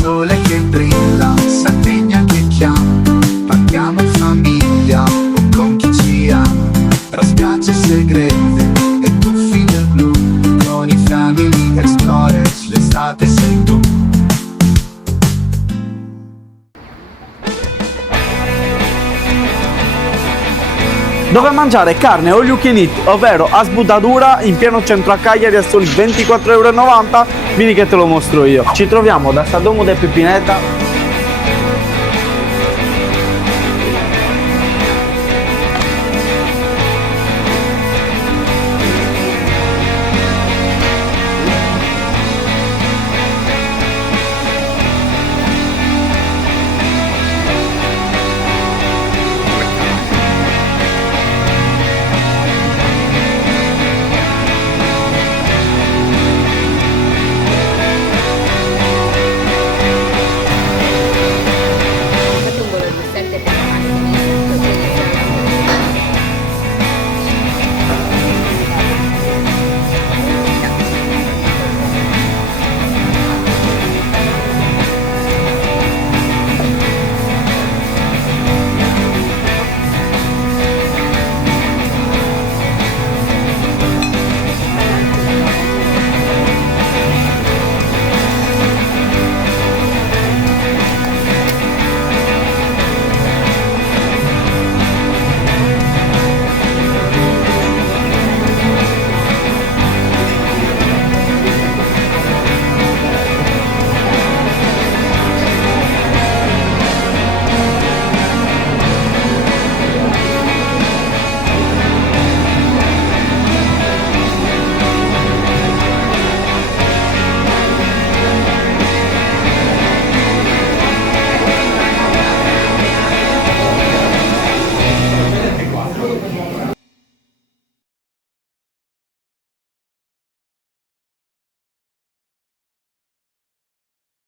sole che brilla, Sardegna che chiama, partiamo in famiglia o con chi ci ama, tra spiagge segrete e tuffi nel blu, con i Family Explorers, l'estate sei tu. Dove mangiare carne all you can eat, ovvero a sbudatura in pieno centro a Cagliari a soli 24,90 €. Vieni che te lo mostro io. Ci troviamo da Sadomo de Pipineta